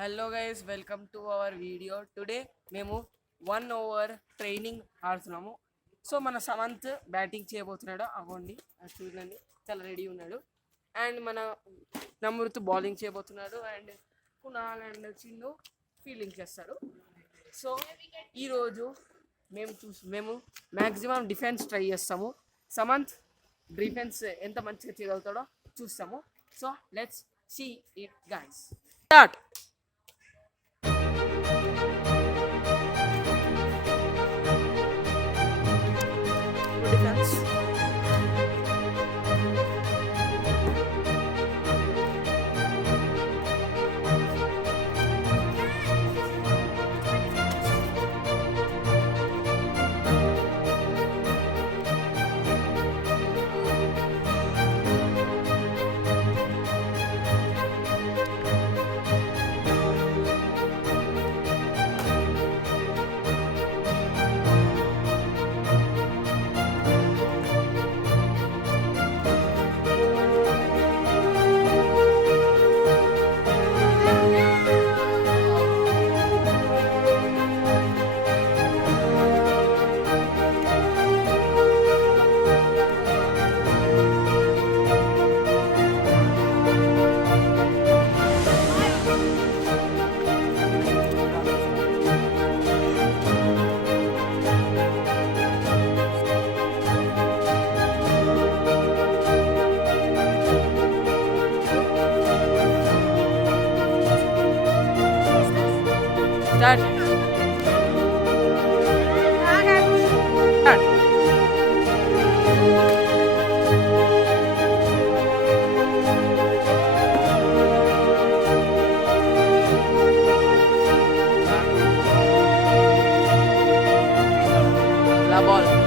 Hello guys, welcome to our video. Today మేము 1 over training ఆడుతున్నాము. సో మన సమంత్ బ్యాటింగ్ చేయబోతున్నాడు. అవ్వండి, అది చూడండి, చాలా రెడీ ఉన్నాడు. అండ్ మన నమ్రత్ బౌలింగ్ చేయబోతున్నాడు. అండ్ కునాల్ అండ్ చిన్ను ఫీల్డింగ్ చేస్తాడు. సో ఈరోజు మేము మ్యాక్సిమం డిఫెన్స్ ట్రై చేస్తాము. సమంత్ డిఫెన్స్ ఎంత మంచిగా చేయగలుగుతాడో చూస్తాము. So let's see it guys. Start. Defense. Start. Start. La ball.